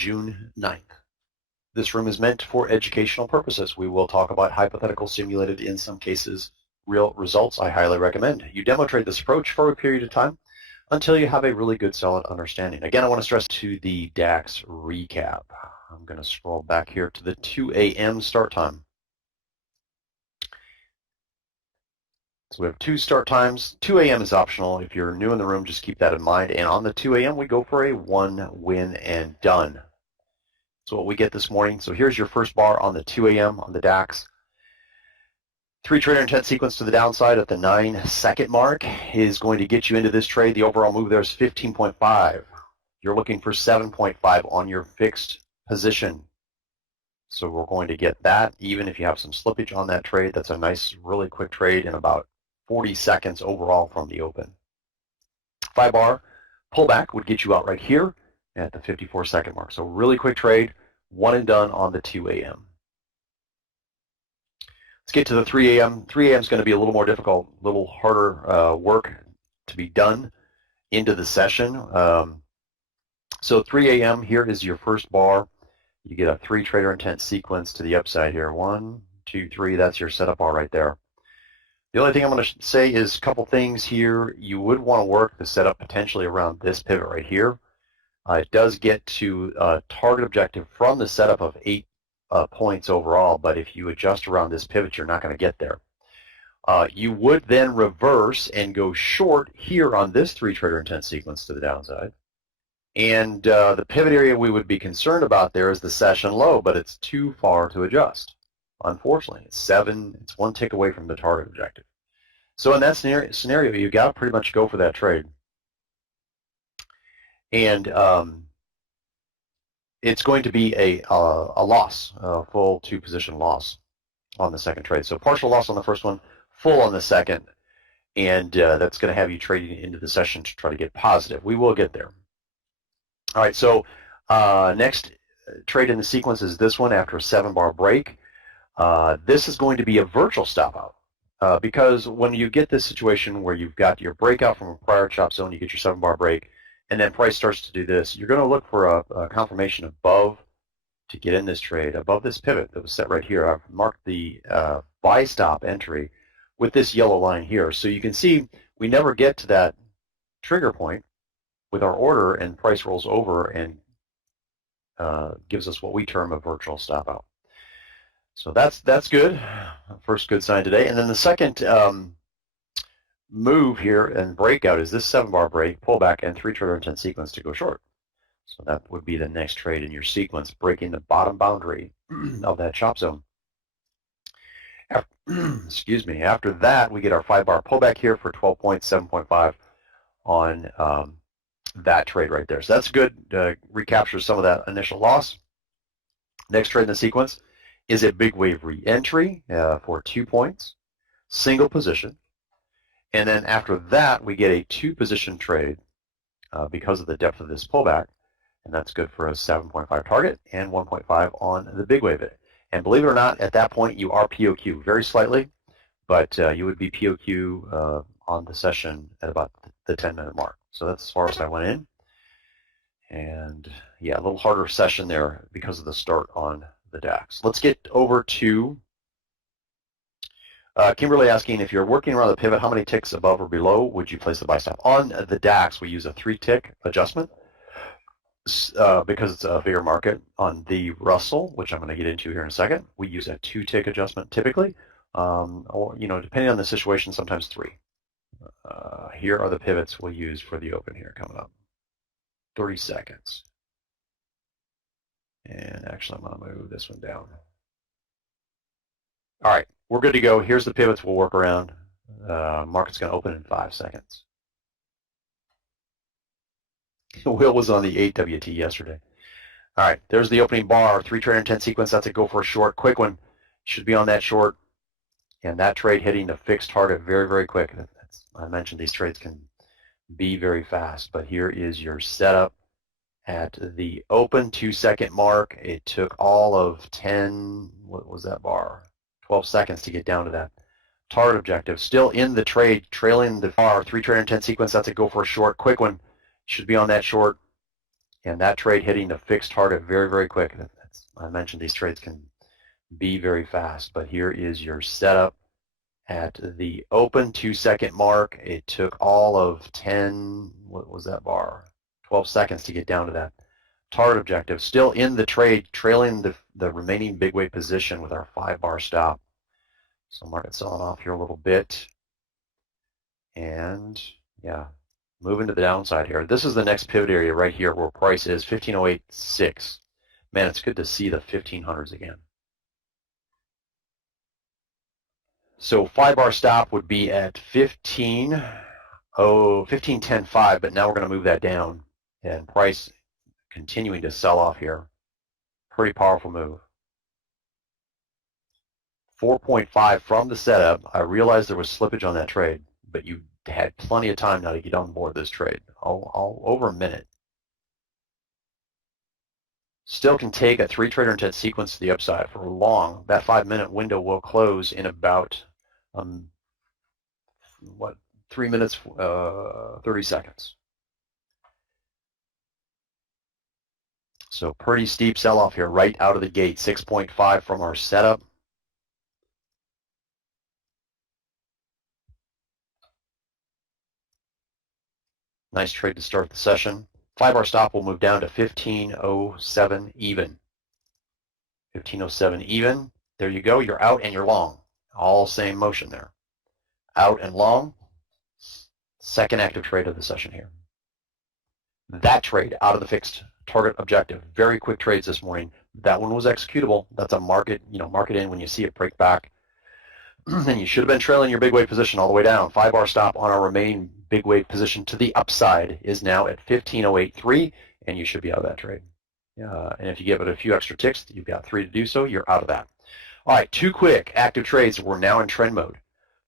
June 9th. This room is meant for educational purposes. We will talk about hypothetical, simulated, in some cases, real results. I highly recommend you demo trade this approach for a period of time until you have a really good, solid understanding. Again, I want to stress to the DAX recap. I'm going to scroll back here to the 2 a.m. start time. So we have two start times. 2 a.m. is optional. If you're new in the room, just keep that in mind. And on the 2 a.m., we go for a one win and done. So what we get this morning. So here's your first bar on the 2 a.m. on the DAX. 3 trader intent sequence to the downside at the 9-second mark is going to get you into this trade. The overall move there is 15.5. You're looking for 7.5 on your fixed position. So we're going to get that even if you have some slippage on that trade. That's a nice, really quick trade in about 40 seconds overall from the open. 5-bar pullback would get you out right here at the 54-second mark. So really quick trade, one and done on the 2 a.m. Let's get to the 3 a.m. 3 a.m. is going to be a little more difficult, a little harder work to be done into the session. So 3 a.m. here is your first bar. You get a 3 trader intent sequence to the upside here. 1, 2, 3. That's your setup bar right there. The only thing I'm going to say is a couple things here. You would want to work the setup potentially around this pivot right here. It does get to a target objective from the setup of 8 points overall, but if you adjust around this pivot, you're not going to get there. You would then reverse and go short here on this 3 trader intent sequence to the downside. And the pivot area we would be concerned about there is the session low, but it's too far to adjust. Unfortunately, it's 7. It's 1 tick away from the target objective. So in that scenario, you've got to pretty much go for that trade. And it's going to be a loss, a full 2-position loss on the second trade. So partial loss on the first one, full on the second, and that's going to have you trading into the session to try to get positive. We will get there. All right, so next trade in the sequence is this one after a 7-bar break. This is going to be a virtual stop out because when you get this situation where you've got your breakout from a prior chop zone, you get your 7-bar break, and then price starts to do this, you're going to look for a confirmation above to get in this trade, above this pivot that was set right here. I've marked the buy stop entry with this yellow line here. So you can see we never get to that trigger point with our order, and price rolls over and gives us what we term a virtual stop out. So that's good. First good sign today. And then the second move here and breakout is this 7-bar break, pullback, and 3 trader intent sequence to go short. So that would be the next trade in your sequence, breaking the bottom boundary of that chop zone. Excuse me. After that, we get our 5-bar pullback here for 12 points, 7.5 on that trade right there. So that's good. Recaptures some of that initial loss. Next trade in the sequence is a big wave re-entry for 2 points, single position. And then after that, we get a 2-position trade because of the depth of this pullback, and that's good for a 7.5 target and 1.5 on the big wave. And believe it or not, at that point, you are POQ very slightly, but you would be POQ on the session at about the 10-minute mark. So that's as far as I went in. And yeah, a little harder session there because of the start on the DAX. Let's get over to Kimberly asking, if you're working around the pivot, how many ticks above or below would you place the buy stop? On the DAX, we use a 3-tick adjustment because it's a bigger market. On the Russell, which I'm going to get into here in a second, we use a 2-tick adjustment typically, or depending on the situation, sometimes 3. Here are the pivots we'll use for the open here coming up. 30 seconds. And actually, I'm going to move this one down. All right, we're good to go. Here's the pivots we'll work around. Market's going to open in 5 seconds. Will was on the 8WT yesterday. All right, there's the opening bar, 3 trader intent sequence. That's a go for a short. Quick one. Should be on that short. And that trade hitting a fixed target very, very quick. I mentioned these trades can be very fast, but here is your setup at the open 2-second mark. It took all of 10, what was that bar? 12 seconds to get down to that target objective. Still in the trade, trailing the bar, 3 trader intent sequence. That's a go for a short. Quick one. Should be on that short. And that trade hitting the fixed target very, very quick. I mentioned these trades can be very fast, but here is your setup at the open 2-second mark. It took all of 10, what was that bar? 12 seconds to get down to that target objective. Still in the trade, trailing the remaining big weight position with our 5-bar stop. So market selling off here a little bit. And yeah, moving to the downside here. This is the next pivot area right here where price is 1508.6. Man, it's good to see the 1500s again. So 5-bar stop would be at 1510.5, but now we're going to move that down, and price continuing to sell off here. Pretty powerful move. 4.5 from the setup. I realized there was slippage on that trade, but you had plenty of time now to get on board this trade. All over a minute. Still can take a 3-trader intent sequence to the upside for long. That 5-minute window will close in about 3 minutes 30 seconds. So pretty steep sell-off here right out of the gate. 6.5 from our setup. Nice trade to start the session. 5-bar stop will move down to 1507 even. 1507 even. There you go. You're out and you're long. All same motion there. Out and long. Second active trade of the session here. That trade out of the fixed target objective. Very quick trades this morning. That one was executable. That's a market, market in when you see it break back. And you should have been trailing your big weight position all the way down. 5-bar stop on our remaining big weight position to the upside is now at 1508.3, and you should be out of that trade. And if you give it a few extra ticks, you've got 3 to do so, you're out of that. All right, 2 quick active trades. We're now in trend mode.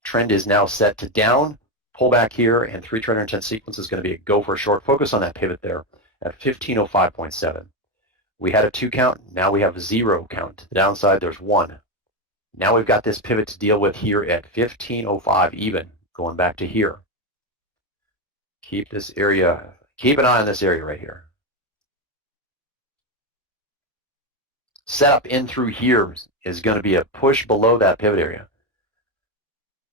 Trend is now set to down. Pull back here, and 3-trader intent sequence is going to be a go for a short. Focus on that pivot there at 1505.7. We had a 2 count. Now we have a 0 count. To the downside, there's 1. Now we've got this pivot to deal with here at 1505 even, going back to here. Keep this area, keep an eye on this area right here. Setup in through here is going to be a push below that pivot area.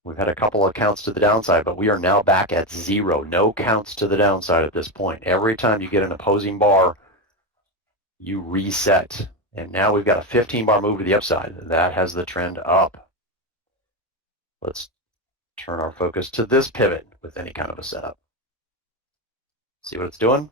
We've had a couple of counts to the downside, but we are now back at 0. No counts to the downside at this point. Every time you get an opposing bar, you reset. And now we've got a 15-bar move to the upside. That has the trend up. Let's turn our focus to this pivot with any kind of a setup. See what it's doing?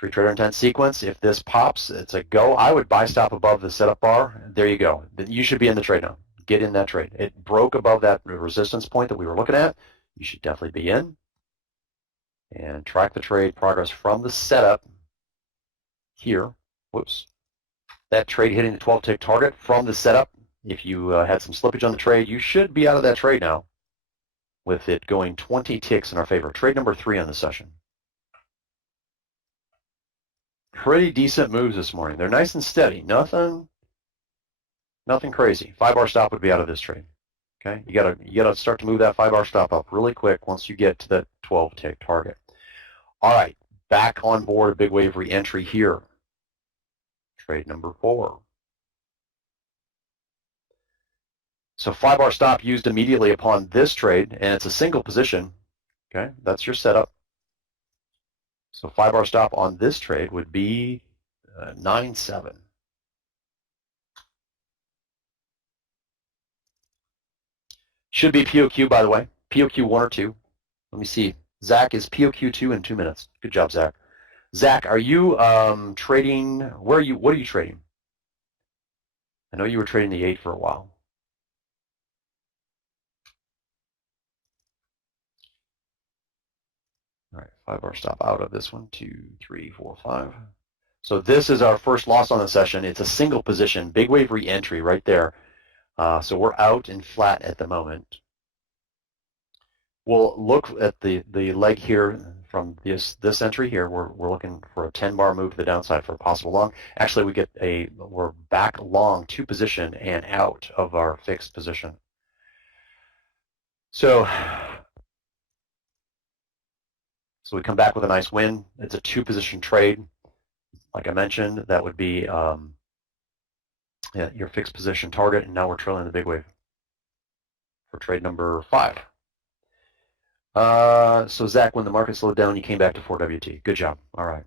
3-trader intent sequence. If this pops, it's a go. I would buy stop above the setup bar. There you go. You should be in the trade now. Get in that trade. It broke above that resistance point that we were looking at. You should definitely be in. And track the trade progress from the setup here. Whoops. That trade hitting the 12-tick target from the setup. If you had some slippage on the trade, you should be out of that trade now with it going 20 ticks in our favor. Trade number 3 on the session. Pretty decent moves this morning. They're nice and steady. Nothing crazy. 5-bar stop would be out of this trade. Okay, you gotta start to move that 5-bar stop up really quick once you get to that 12-tick target. All right, back on board a big wave re-entry here. Trade number 4. So 5-bar stop used immediately upon this trade, and it's a single position. Okay, that's your setup. So 5-bar stop on this trade would be 9.7. Should be POQ, by the way. POQ 1 or 2. Let me see. Zach is POQ 2 in 2 minutes. Good job, Zach. Zach, are you trading? What are you trading? I know you were trading the 8 for a while. All right, 5-bar stop out of this one. 2, 3, 4, 5. So this is our first loss on the session. It's a single position, big wave re-entry right there. So we're out and flat at the moment. We'll look at the leg here from this entry here. We're looking for a 10-bar move to the downside for a possible long. Actually, we're back long to position and out of our fixed position. So So we come back with a nice win. It's a 2-position trade. Like I mentioned, that would be your fixed position target, and now we're trailing the big wave for trade number 5. So Zach, when the market slowed down, you came back to 4WT. Good job. All right.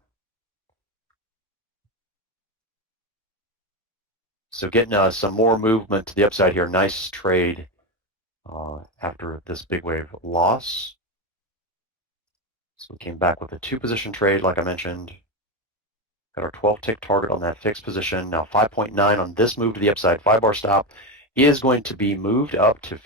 So getting some more movement to the upside here. Nice trade after this big wave loss. So we came back with a 2-position trade, like I mentioned. Got our 12-tick target on that fixed position. Now 5.9 on this move to the upside. 5-bar stop is going to be moved up to